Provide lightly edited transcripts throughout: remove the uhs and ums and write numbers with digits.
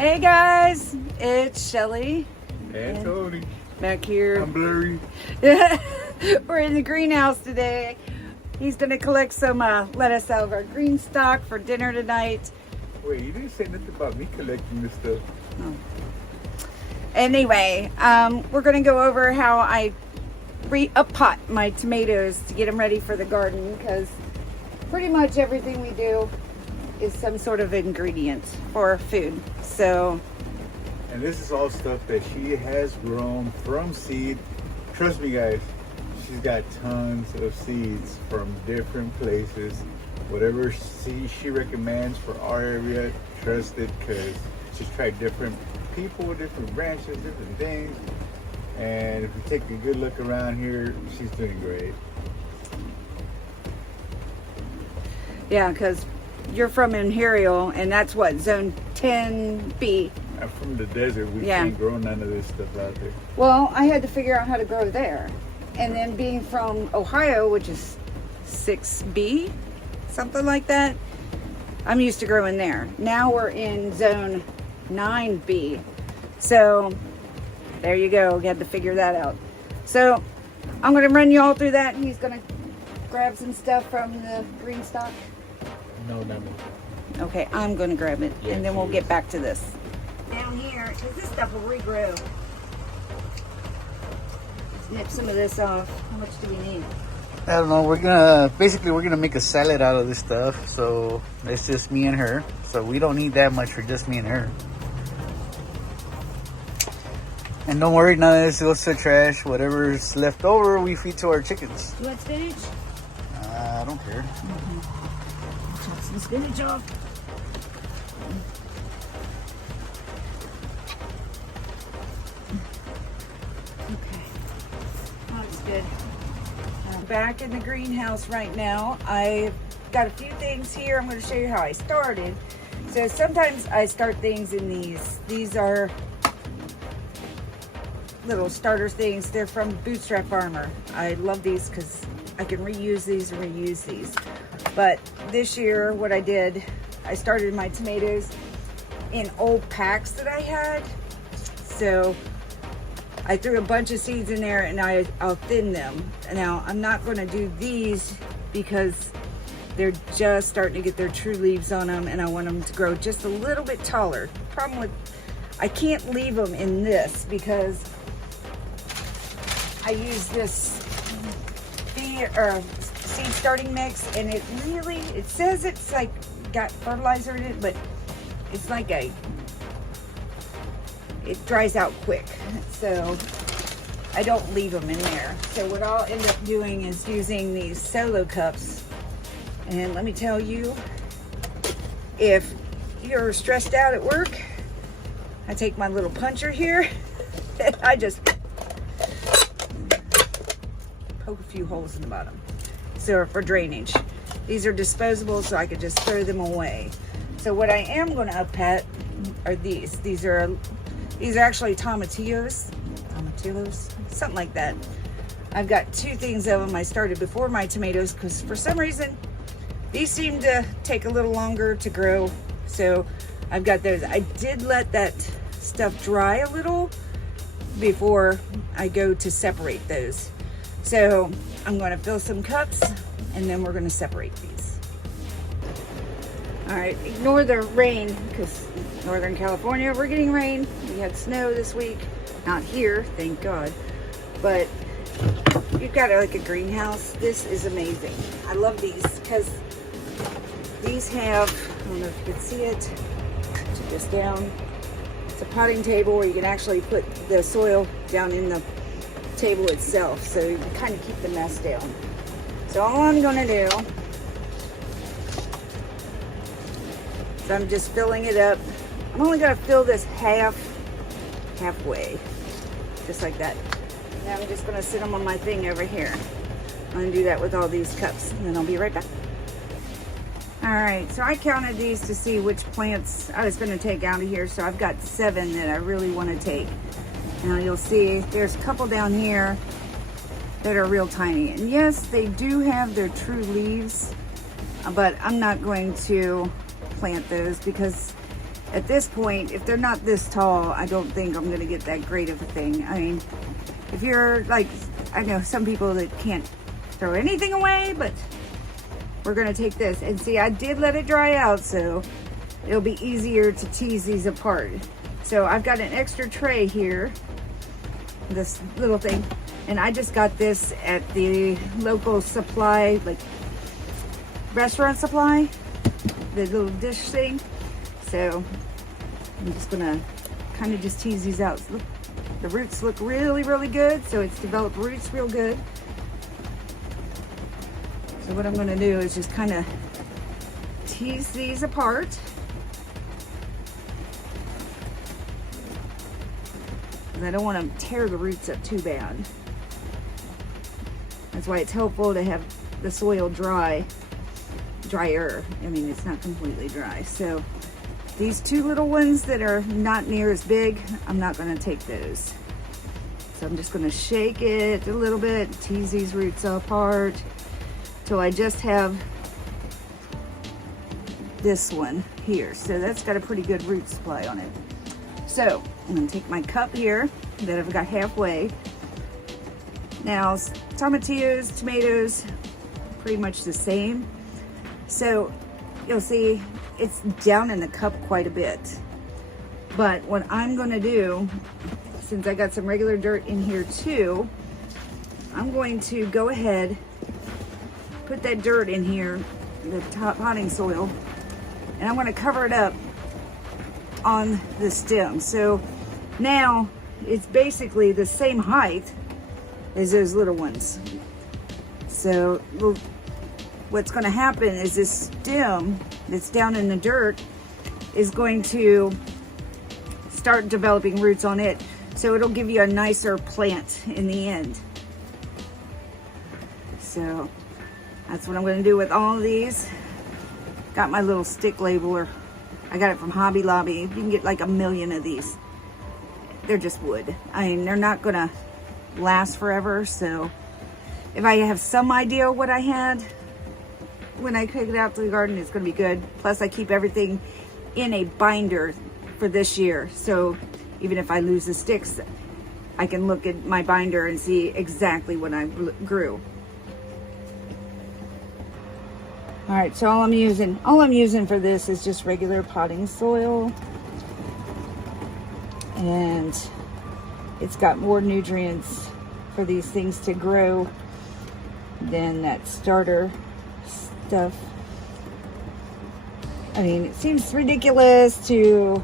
Hey guys, it's Shelly. And Tony. Back here. I'm blurry. We're in the greenhouse today. He's gonna collect some lettuce out of our green stock for dinner tonight. Wait, you didn't say nothing about me collecting this stuff. Oh. Anyway, we're gonna go over how I pot my tomatoes to get them ready for the garden, because pretty much everything we do is some sort of ingredient for food. So, and this is all stuff that she has grown from seed. Trust me guys, she's got tons of seeds from different places. Whatever seed she recommends for our area, trust it, because she's tried different people, different branches, different things. And if you take a good look around here, she's doing great. yeah, because you're from Imperial, and that's what, zone 10B. I'm from the desert. We can't grow none of this stuff out there. Well, I had to figure out how to grow there. And then being from Ohio, which is 6B, something like that, I'm used to growing there. Now we're in zone 9B. So there you go. We had to figure that out. So I'm going to run you all through that. He's going to grab some stuff from the green stock. No, no, no. Okay, I'm going to grab it, Yeah, and then we'll please. get back to this. Down here, because this stuff will regrow. Let's nip some of this off. How much do we need? I don't know. We're gonna make a salad out of this stuff. So it's just me and her. So we don't need that much for just me and her. And don't worry, none of this goes to trash. Whatever's left over, we feed to our chickens. You want spinach? I don't care. Chop some spinach off. Okay, that's good. I'm back in the greenhouse right now. I've got a few things here. I'm going to show you how I started. So sometimes I start things in these. These are little starter things. They're from Bootstrap Farmer. I love these because I can reuse these and reuse these. But this year what I did, I started my tomatoes in old packs that I had. So I threw a bunch of seeds in there, and I'll thin them. Now I'm not going to do these because they're just starting to get their true leaves on them, and I want them to grow just a little bit taller. Problem with, I can't leave them in this because I use this seed starting mix, and it says it's like got fertilizer in it, but it's like it dries out quick, so I don't leave them in there. So what I'll end up doing is using these solo cups. And let me tell you, if you're stressed out at work, I take my little puncher here and I just poke a few holes in the bottom. So for drainage. These are disposable, so I could just throw them away. So what I am going to up-pat are these. These are actually Tomatillos, something like that. I've got two things of them I started before my tomatoes, because for some reason these seem to take a little longer to grow. So I've got those. I did let that stuff dry a little before I go to separate those. So I'm going to fill some cups, and then we're going to separate these. All right, ignore the rain, because Northern California, we're getting rain. We had snow this week. Not here, thank God. But you've got like a greenhouse. This is amazing. I love these because these have, I don't know if you can see it, take this down. It's a potting table where you can actually put the soil down in the table itself, so you can kind of keep the mess down. So all I'm going to do is I'm just filling it up. I'm only going to fill this halfway, just like that. Now I'm just going to sit them on my thing over here. I'm going to do that with all these cups, and then I'll be right back. All right, so I counted these to see which plants I was going to take out of here. So I've got 7 that I really want to take. Now you'll see there's a couple down here that are real tiny. And yes, they do have their true leaves, but I'm not going to plant those because at this point, if they're not this tall, I don't think I'm gonna get that great of a thing. I mean, if you're like, I know some people that can't throw anything away, but we're gonna take this. And see, I did let it dry out, so it'll be easier to tease these apart. So I've got an extra tray here, this little thing, and I just got this at the local supply, like restaurant supply, the little dish thing. So I'm just gonna kind of just tease these out. Look, the roots look really, really good. So it's developed roots real good. So what I'm gonna do is just kind of tease these apart. And I don't want to tear the roots up too bad. That's why it's helpful to have the soil drier. I mean, it's not completely dry. So these two little ones that are not near as big, I'm not going to take those. So I'm just going to shake it a little bit, tease these roots apart till I just have this one here. So that's got a pretty good root supply on it. So I'm going to take my cup here that I've got halfway. Now, tomatillos, tomatoes, pretty much the same. So you'll see it's down in the cup quite a bit. But what I'm going to do, since I got some regular dirt in here too, I'm going to go ahead, put that dirt in here, the top potting soil, and I'm going to cover it up on the stem. So now it's basically the same height as those little ones. So what's going to happen is this stem that's down in the dirt is going to start developing roots on it. So it'll give you a nicer plant in the end. So that's what I'm going to do with all of these. Got my little stick labeler. I got it from Hobby Lobby. You can get like 1 million of these. They're just wood. I mean, they're not gonna last forever. So if I have some idea what I had when I took it out to the garden, it's gonna be good. Plus I keep everything in a binder for this year. So even if I lose the sticks, I can look at my binder and see exactly what I grew. All right, so all I'm using for this is just regular potting soil. And it's got more nutrients for these things to grow than that starter stuff. I mean, it seems ridiculous to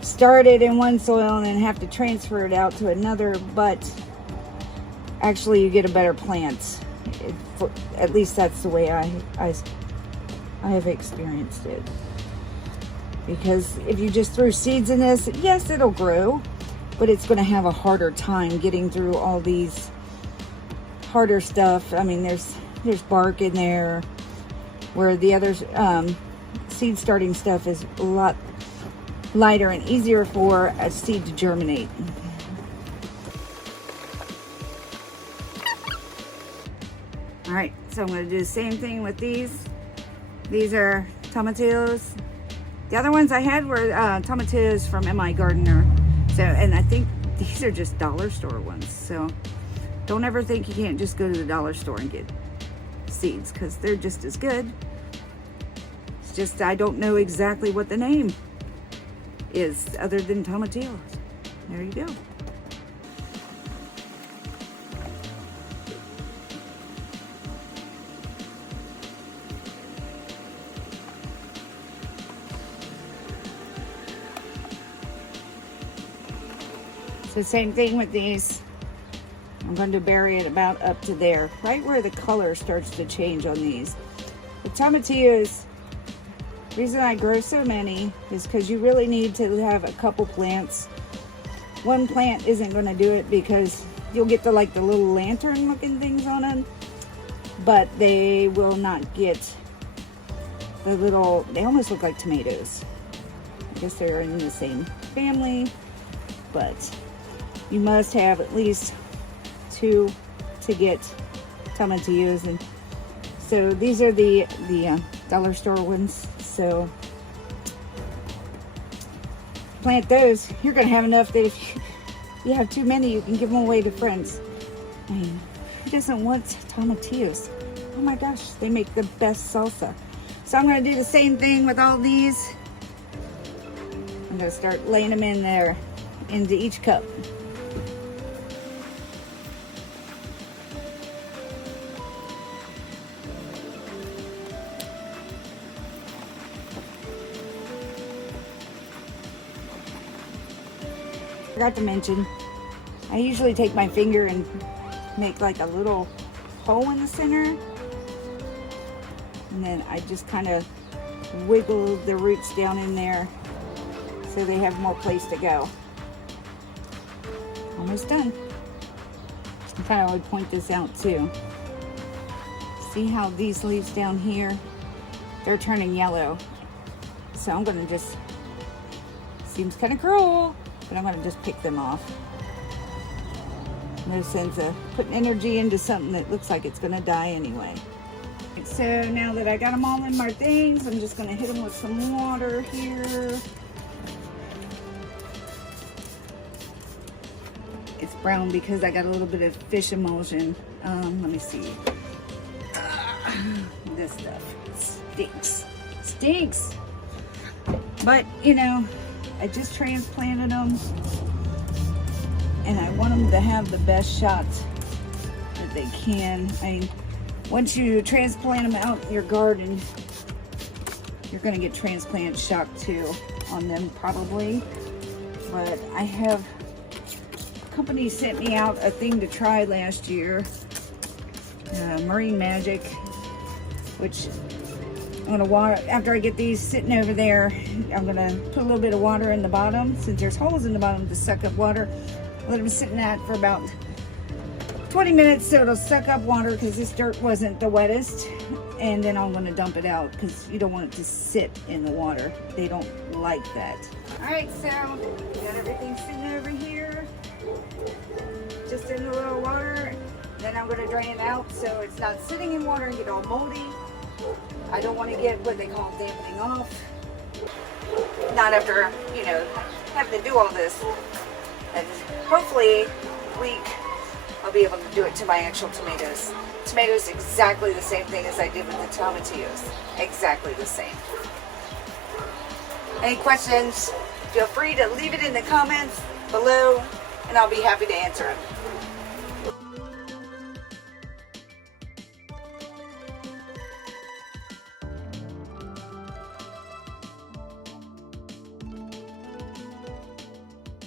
start it in one soil and then have to transfer it out to another, but actually you get a better plant. At least that's the way I have experienced it. Because if you just throw seeds in this, yes, it'll grow, but it's going to have a harder time getting through all these harder stuff. I mean, there's bark in there, where the other seed starting stuff is a lot lighter and easier for a seed to germinate. All right, so I'm going to do the same thing with these. These are tomatillos. The other ones I had were tomatillos from M.I. Gardener. So, and I think these are just dollar store ones. So don't ever think you can't just go to the dollar store and get seeds, because they're just as good. It's just I don't know exactly what the name is other than tomatillos. There you go. So same thing with these. I'm going to bury it about up to there, right where the color starts to change on these. The tomatillos, the reason I grow so many is because you really need to have a couple plants. One plant isn't going to do it because you'll get the little lantern looking things on them, but they will not get the little, they almost look like tomatoes. I guess they're in the same family, but you must have at least 2 to get tomatillos. And so these are the dollar store ones. So plant those, you're gonna have enough that if you have too many, you can give them away to friends. I mean, who doesn't want tomatillos? Oh my gosh, they make the best salsa. So I'm gonna do the same thing with all these. I'm gonna start laying them in there into each cup. Forgot to mention, I usually take my finger and make like a little hole in the center, and then I just kind of wiggle the roots down in there so they have more place to go. Almost done. I kind of would point this out too. See how these leaves down here, they're turning yellow. So I'm gonna just, seems kind of cruel, but I'm gonna just pick them off. No sense of putting energy into something that looks like it's gonna die anyway. So now that I got them all in my things, I'm just gonna hit them with some water here. It's brown because I got a little bit of fish emulsion. Let me see. This stuff stinks. Stinks! But, you know, I just transplanted them, and I want them to have the best shot that they can. I mean, once you transplant them out in your garden, you're going to get transplant shock too on them probably. But I have, a company sent me out a thing to try last year, Marine Magic, which I'm gonna water, after I get these sitting over there, I'm gonna put a little bit of water in the bottom, since there's holes in the bottom to suck up water. Let them sit in that for about 20 minutes so it'll suck up water, because this dirt wasn't the wettest. And then I'm gonna dump it out, because you don't want it to sit in the water. They don't like that. All right, so got everything sitting over here, just in the little water. Then I'm gonna drain it out so it's not sitting in water and get all moldy. I don't want to get what they call dampening off. Not after, you know, having to do all this. And hopefully week I'll be able to do it to my actual tomatoes. Tomatoes exactly the same thing as I did with the tomatillos. Exactly the same. Any questions? Feel free to leave it in the comments below, and I'll be happy to answer them.